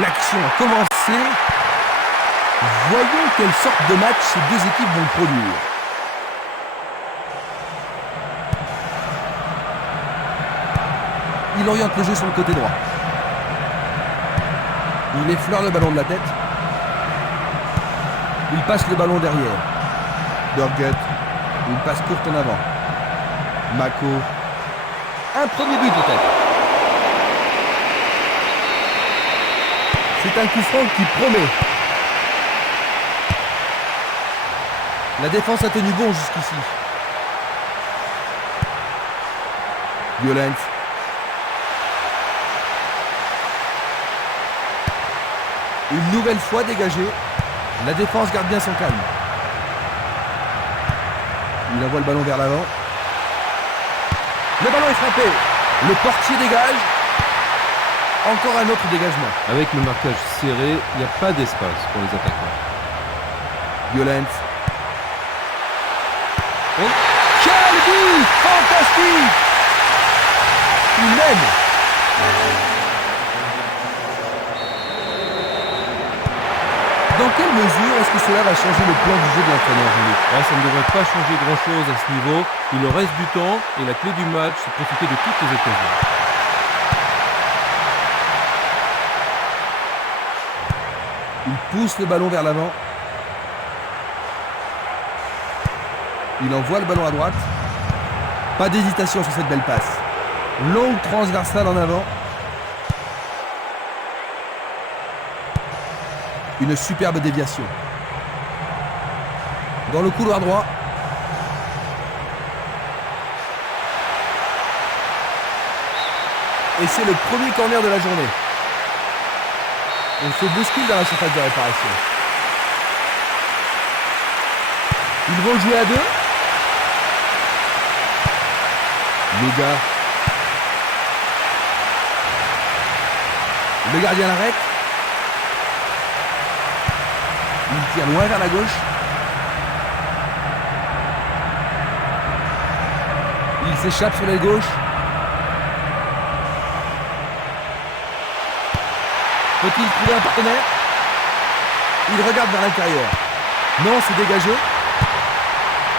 L'action a commencé. Voyons quelle sorte de match ces deux équipes vont produire. Il oriente le jeu sur le côté droit. Il effleure le ballon de la tête. Il passe le ballon derrière. Burgut. Une passe courte en avant. Mako. Un premier but peut-être. C'est un coup franc qui promet. La défense a tenu bon jusqu'ici. Violence. Une nouvelle fois dégagée. La défense garde bien son calme. Il envoie le ballon vers l'avant. Le ballon est frappé. Le portier dégage. Encore un autre dégagement. Avec le marquage serré, il n'y a pas d'espace pour les attaquants. Violence. Oh. Quel but fantastique! Il mène. Dans quelle mesure est-ce que cela va changer le plan du jeu de l'entraîneur, Jean-Luc? Ça ne devrait pas changer grand-chose à ce niveau. Il leur reste du temps et la clé du match, c'est de profiter de toutes les occasions. Il pousse le ballon vers l'avant. Il envoie le ballon à droite. Pas d'hésitation sur cette belle passe. Longue transversale en avant. Une superbe déviation. Dans le couloir droit. Et c'est le premier corner de la journée. On se bouscule dans la surface de réparation. Ils vont jouer à deux. Luga. Le gardien l'arrête. Il tire loin vers la gauche. Il s'échappe sur l'aile gauche. Faut-il trouver un partenaire? Il regarde vers l'intérieur. Non, c'est dégagé.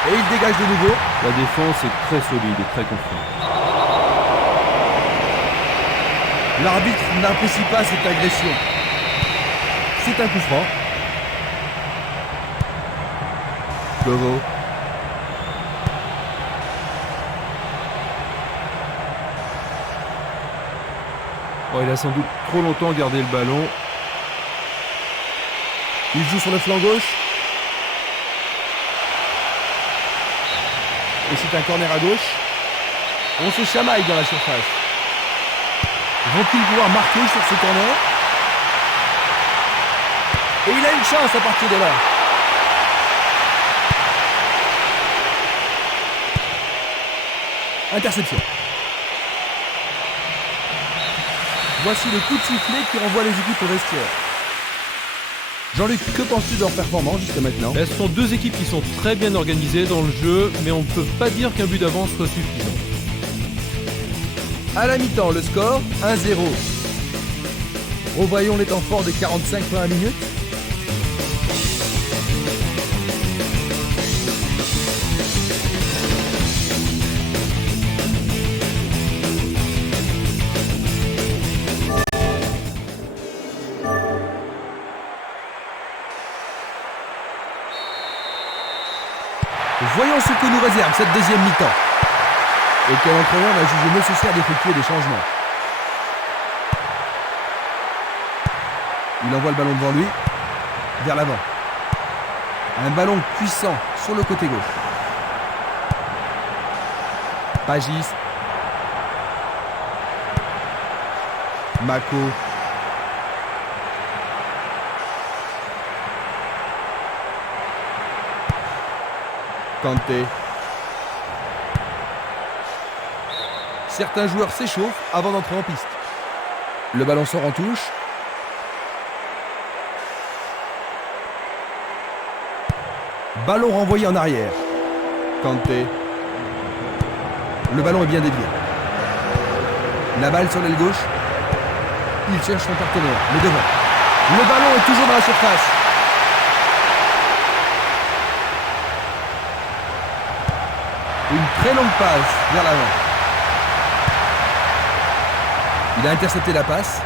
Et il dégage de nouveau. La défense est très solide et très confiante. L'arbitre n'apprécie pas cette agression. C'est un coup franc. Gogo. Il a sans doute trop longtemps gardé le ballon. Il joue sur le flanc gauche. Et c'est un corner à gauche. On se chamaille dans la surface. Vont-ils pouvoir marquer sur ce corner? Et il a une chance à partir de là. Interception. Voici le coup de sifflet qui renvoie les équipes au vestiaire. Jean-Luc, que penses-tu de leur performance jusqu'à maintenant? Ce sont deux équipes qui sont très bien organisées dans le jeu, mais on ne peut pas dire qu'un but d'avance soit suffisant. À la mi-temps, le score 1-0. Revoyons les temps forts de 45 premières minutes. Voyons ce que nous réserve cette deuxième mi-temps. Et quel entraîneur a jugé nécessaire d'effectuer des changements. Il envoie le ballon devant lui, vers l'avant. Un ballon puissant sur le côté gauche. Pagis. Mako. Kanté. Certains joueurs s'échauffent avant d'entrer en piste. Le ballon sort en touche. Ballon renvoyé en arrière. Kanté. Le ballon est bien dévié. La balle sur l'aile gauche. Il cherche son partenaire, mais devant. Le ballon est toujours dans la surface. Une très longue passe vers l'avant. Il a intercepté la passe.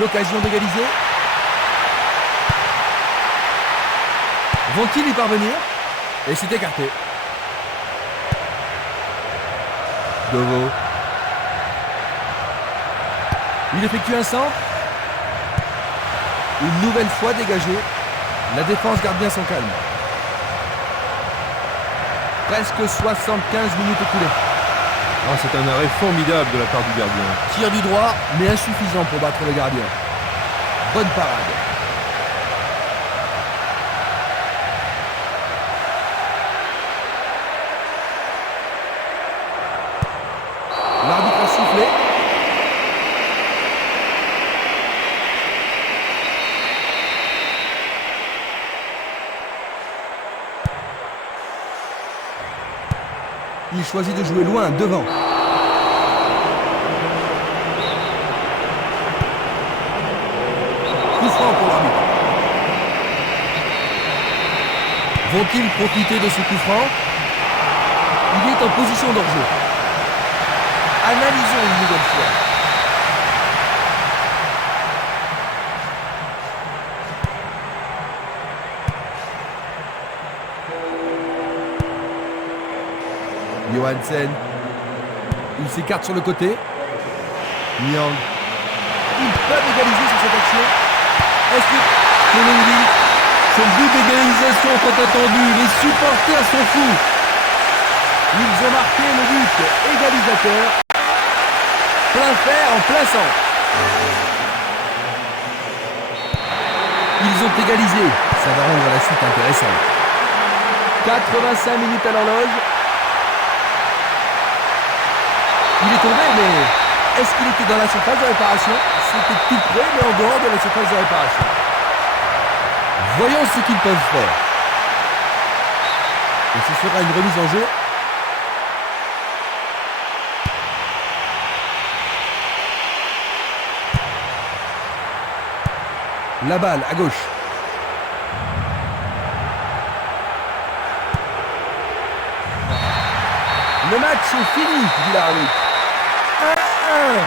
L'occasion d'égaliser. Vont-ils y parvenir? Et c'est écarté. Deveau. Il effectue un centre. Une nouvelle fois dégagé. La défense garde bien son calme. Presque 75 minutes écoulées. Ah, c'est un arrêt formidable de la part du gardien. Tir du droit, mais insuffisant pour battre le gardien. Bonne parade. L'arbitre a sifflé. Il choisit de jouer loin, devant. Coup franc pour l'arbitre. Vont-ils profiter de ce coup franc? Il est en position d'hors-jeu. Analysons une nouvelle fois. Johansen. Il s'écarte sur le côté. Nyang. Ils peuvent égaliser sur cette action. Est-ce que Kolongi, son but d'égalisation tant attendu, les supporters sont fous. ils ont marqué le but égalisateur? Plein fer en plein centre. Ils ont égalisé. Ça va rendre la suite intéressante. 85 minutes à l'horloge. Il est tombé, mais est-ce qu'il était dans la surface de réparation? C'était tout près, mais en dehors de la surface de réparation. Voyons ce qu'ils peuvent faire. Et ce sera une remise en jeu. La balle à gauche. Le match est fini, dit l'arbitre. 1-1.